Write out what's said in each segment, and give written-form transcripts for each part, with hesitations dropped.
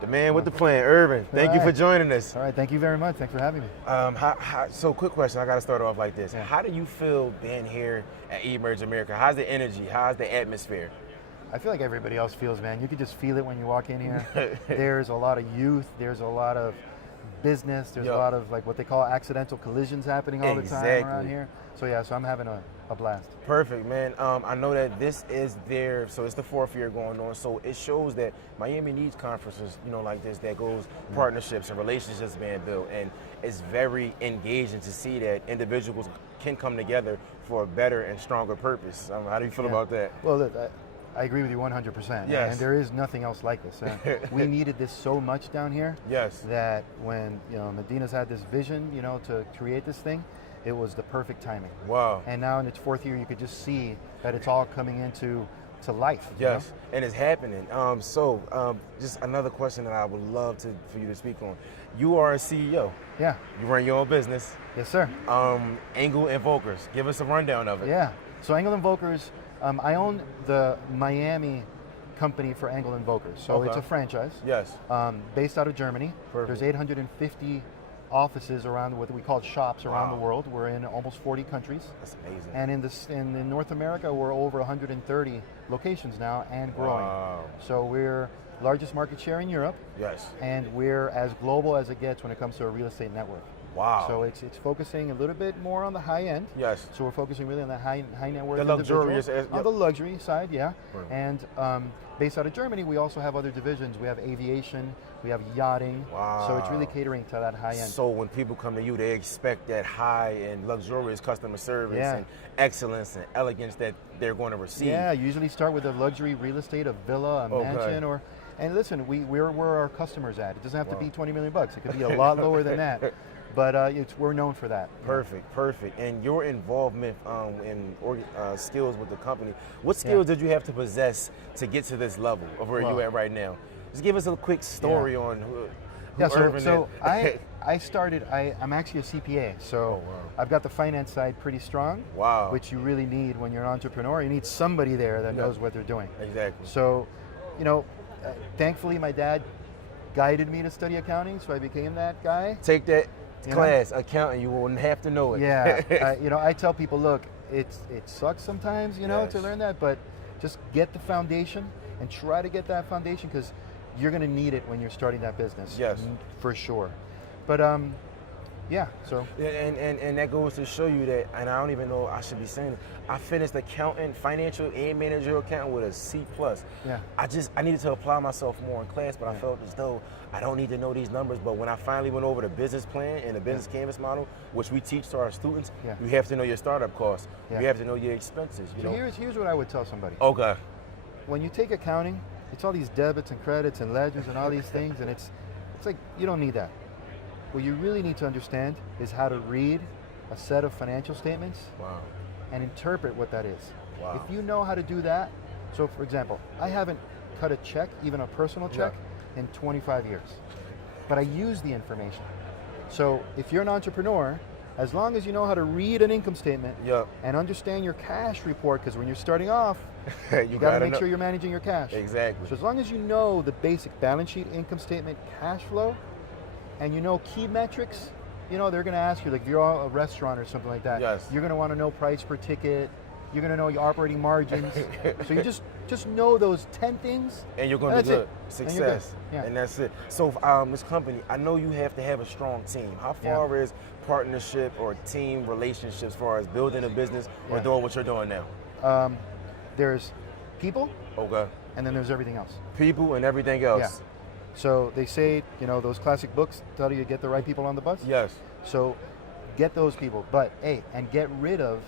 The man with the plan, Irving. Thank you for joining us. All right, thank you very much. Thanks for having me. So quick question, I got to start off like this. Yeah. How do you feel being here at eMerge America? How's the energy? How's the atmosphere? I feel like everybody else feels, man. You can just feel it when you walk in here. There's a lot of youth. There's a lot of business. There's a lot of like what they call accidental collisions happening all the time around here. So yeah, so I'm having a blast. Perfect, man. I know that this is so it's the 4th year going on. So it shows that Miami needs conferences, like this, that goes partnerships and relationships being built. And it's very engaging to see that individuals can come together for a better and stronger purpose. How do you feel about that? Well, look, I agree with you 100%. Yes. And there is nothing else like this. We needed this so much down here. Yes. That when Medina's had this vision, to create this thing, it was the perfect timing. Wow. And now in its 4th year, you could just see that it's all coming into life. Yes, and it's happening. Just another question that I would love for you to speak on. You are a CEO. Yeah. You run your own business. Yes, sir. Engel and Volkers. Give us a rundown of it. Yeah. So Engel and Volkers, I own the Miami company for Engel and Volkers. So it's a franchise. Yes. Based out of Germany. Perfect. There's 850 offices around what we call shops around the world. We're in almost 40 countries. That's amazing. And in North America, we're over 130 locations now and growing. Wow. So we're largest market share in Europe. Yes. And we're as global as it gets when it comes to a real estate network. Wow. So it's focusing a little bit more on the high end. Yes. So we're focusing really on the high net worth. The luxurious. On the luxury side, yeah. Right. And based out of Germany, we also have other divisions. We have aviation, we have yachting. Wow. So it's really catering to that high end. So when people come to you, they expect that high and luxurious customer service and excellence and elegance that they're going to receive. Yeah, usually start with a luxury real estate, a villa, a mansion, and listen, we're where our customers at. It doesn't have to be $20 million. It could be a lot lower than that. But we're known for that. Perfect. And your involvement in skills with the company, what skills did you have to possess to get to this level of where you're at right now? Just give us a quick story on who Irving so I started, I'm actually a CPA, so I've got the finance side pretty strong, which you really need when you're an entrepreneur. You need somebody there that knows what they're doing. Exactly. So, thankfully my dad guided me to study accounting, so I became that guy. Take that class, accounting, you wouldn't have to know it. Yeah, I tell people, look, it sucks sometimes, to learn that, but just get the foundation and try to get that foundation because you're going to need it when you're starting that business. Yes. For sure. But so. And that goes to show you that, and I don't even know I should be saying it, I finished accounting, financial and managerial accounting with a C+. Yeah. I needed to apply myself more in class, but I felt as though I don't need to know these numbers. But when I finally went over the business plan and the business canvas model, which we teach to our students, you have to know your startup costs. You have to know your expenses. So here's what I would tell somebody. Okay. When you take accounting, it's all these debits and credits and ledgers and all these things, and it's like you don't need that. What you really need to understand is how to read a set of financial statements and interpret what that is. Wow. If you know how to do that, so for example, I haven't cut a check, even a personal check, in 25 years, but I use the information. So if you're an entrepreneur, as long as you know how to read an income statement and understand your cash report, because when you're starting off, you got to make sure you're managing your cash. Exactly. So as long as you know the basic balance sheet, income statement, cash flow, and you know key metrics, they're going to ask you, like if you're a restaurant or something like that, you're going to want to know price per ticket, you're going to know your operating margins. So you just know those 10 things. And you're going to be good. Success. Yeah. And that's it. So this company, I know you have to have a strong team. How far is partnership or team relationships as far as building a business or doing what you're doing now? There's people. Okay. And then there's everything else. People and everything else. Yeah. So they say, those classic books tell you to get the right people on the bus. Yes. So get those people, but and get rid of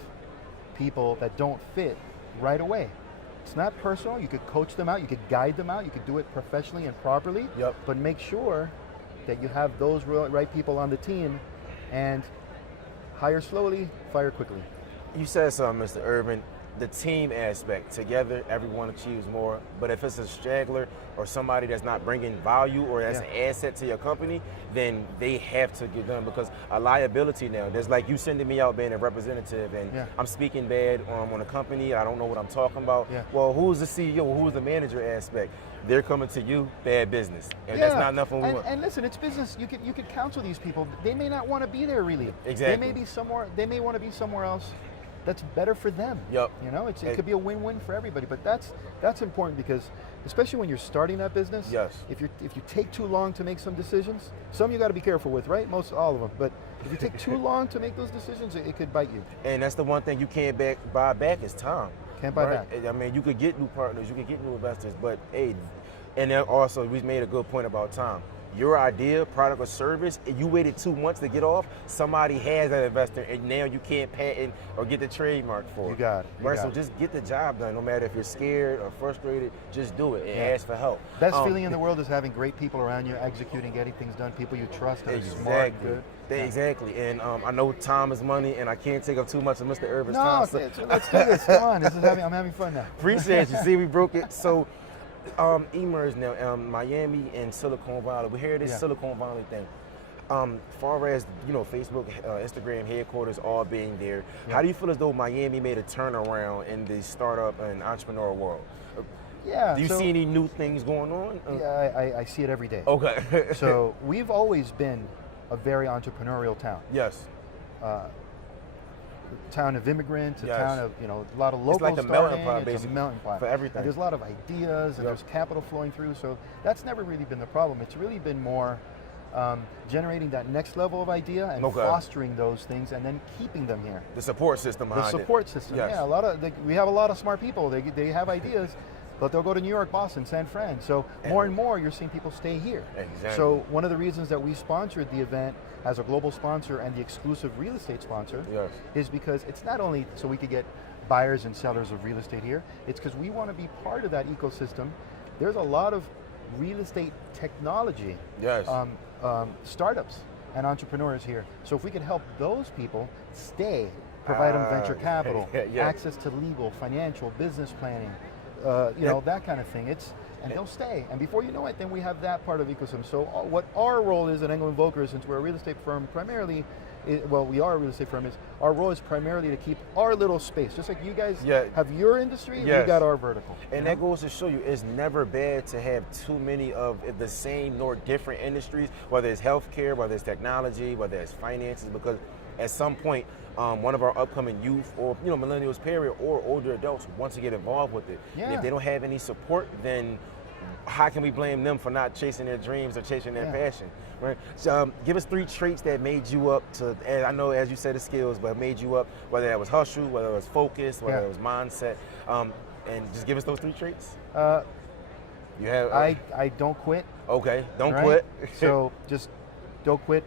people that don't fit right away. It's not personal. You could coach them out. You could guide them out. You could do it professionally and properly. Yep. But make sure that you have those right people on the team and hire slowly, fire quickly. You said something, Mr. Irving. the team aspect. Together, everyone achieves more. But if it's a straggler or somebody that's not bringing value or that's an asset to your company, then they have to get done, because a liability now. There's like you sending me out being a representative, and I'm speaking bad on a company. I don't know what I'm talking about. Well, who's the CEO? Who's the manager aspect? They're coming to you, bad business, and that's not nothing we want. And listen, it's business. You could counsel these people. They may not want to be there really. Exactly. They may be somewhere. They may want to be somewhere else that's better for them. Yep. You know, it could be a win-win for everybody. But that's important, because especially when you're starting that business. Yes. If you take too long to make some decisions, some you got to be careful with, right? All of them. But if you take too long to make those decisions, it could bite you. And that's the one thing you can't buy back is time. Can't buy back. I mean, you could get new partners, you could get new investors, but hey, and then also we made a good point about time. Your idea, product or service, you waited 2 months to get off, somebody has that investor, and now you can't patent or get the trademark for it. You got it. Right, so just get the job done. No matter if you're scared or frustrated, just do it and ask for help. Best feeling in the world is having great people around you, executing, getting things done, people you trust, that are smart, good. Exactly, and I know time is money, and I can't take up too much of Mr. Irving's time. So let's do this. Come on, I'm having fun now. Appreciate you. See, we broke it. So, eMERGE now, Miami and Silicon Valley. We hear this Silicon Valley thing. Far as Facebook, Instagram headquarters all being there, how do you feel as though Miami made a turnaround in the startup and entrepreneur world? Yeah. Do you see any new things going on? Yeah, I see it every day. Okay. So we've always been a very entrepreneurial town. Yes. Town of immigrants, a town of a lot of locals. It's like a melting pot, basically. It's a melting pot for everything. And there's a lot of ideas, and there's capital flowing through. So that's never really been the problem. It's really been more generating that next level of idea and fostering those things, and then keeping them here. The support system behind it. The support system. Yes. Yeah, we have a lot of smart people. They have ideas, but they'll go to New York, Boston, San Fran. So more and more, you're seeing people stay here. Exactly. So one of the reasons that we sponsored the event as a global sponsor and the exclusive real estate sponsor is because it's not only so we could get buyers and sellers of real estate here, it's because we want to be part of that ecosystem. There's a lot of real estate technology startups and entrepreneurs here. So if we can help those people stay, provide them venture capital, access to legal, financial, business planning, that kind of thing. And they'll stay. And before you know it, then we have that part of the ecosystem. So what our role is at Engel and Volkers, since we're a real estate firm primarily, we are a real estate firm, is our role is primarily to keep our little space. Just like you guys have your industry, we got our vertical. And that goes to show you, it's never bad to have too many of the same nor different industries, whether it's healthcare, whether it's technology, whether it's finances, because at some point, one of our upcoming youth or millennials period or older adults want to get involved with it. And if they don't have any support, then how can we blame them for not chasing their dreams or chasing their passion, right? So give us 3 traits that made you up to, and I know as you said the skills, but made you up, whether that was hustle, whether it was focus, whether it was mindset, and just give us those 3 traits. You have. I don't quit. Okay, don't quit. So just don't quit.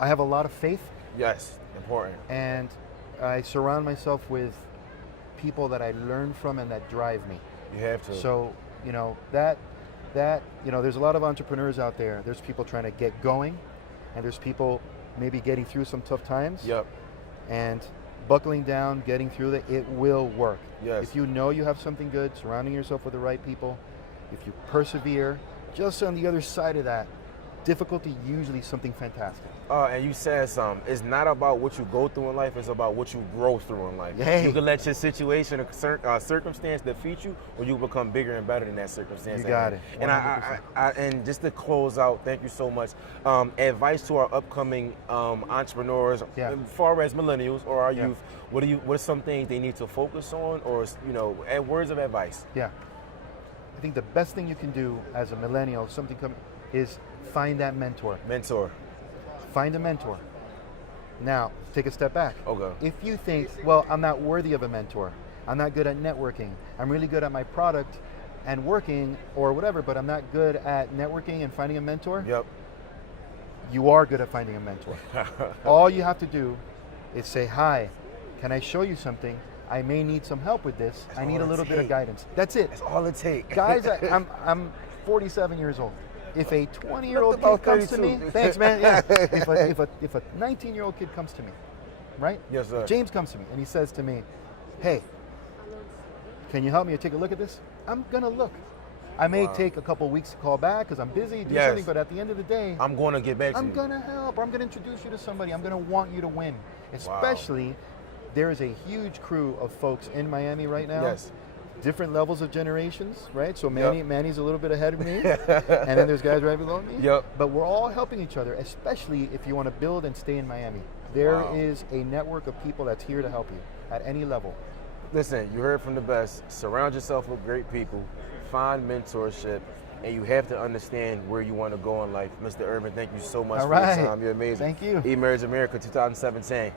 I have a lot of faith. Yes, important. And I surround myself with people that I learn from and that drive me. You have to. So, there's a lot of entrepreneurs out there. There's people trying to get going, and there's people maybe getting through some tough times. Yep. And buckling down, getting through it, it will work. Yes. If you know you have something good, surrounding yourself with the right people, if you persevere, just on the other side of that, difficulty usually something fantastic. And you said something. It's not about what you go through in life. It's about what you grow through in life. Hey. You can let your situation or circumstance defeat you, or you become bigger and better than that circumstance. You got it. 100%. And and just to close out, thank you so much. Advice to our upcoming entrepreneurs, as far as millennials or our youth. What are some things they need to focus on, or words of advice? Yeah. I think the best thing you can do as a millennial, is find that mentor. Find a mentor. Now, take a step back. Okay. If you think, well, I'm not worthy of a mentor, I'm not good at networking, I'm really good at my product and working or whatever, but I'm not good at networking and finding a mentor, you are good at finding a mentor. All you have to do is say, hi, can I show you something? I may need some help with this. I need a little bit of guidance. That's it. That's all it takes. Guys, I'm 47 years old. If a 20-year-old kid comes to me, thanks, man. Yeah. If a 19-year-old kid comes to me, right? Yes, sir. James comes to me and he says to me, "Hey, can you help me take a look at this? I'm gonna look. I may take a couple weeks to call back because I'm busy, do something, but at the end of the day, I'm going to get back to you. I'm gonna help, or I'm gonna introduce you to somebody. I'm gonna want you to win. Especially, there is a huge crew of folks in Miami right now. Yes. Different levels of generations, right? So Manny's a little bit ahead of me, and then there's guys right below me. Yep. But we're all helping each other, especially if you want to build and stay in Miami. There is a network of people that's here to help you at any level. Listen, you heard from the best. Surround yourself with great people. Find mentorship. And you have to understand where you want to go in life. Mr. Irving, thank you so much for your time. You're amazing. Thank you. eMerge America 2017.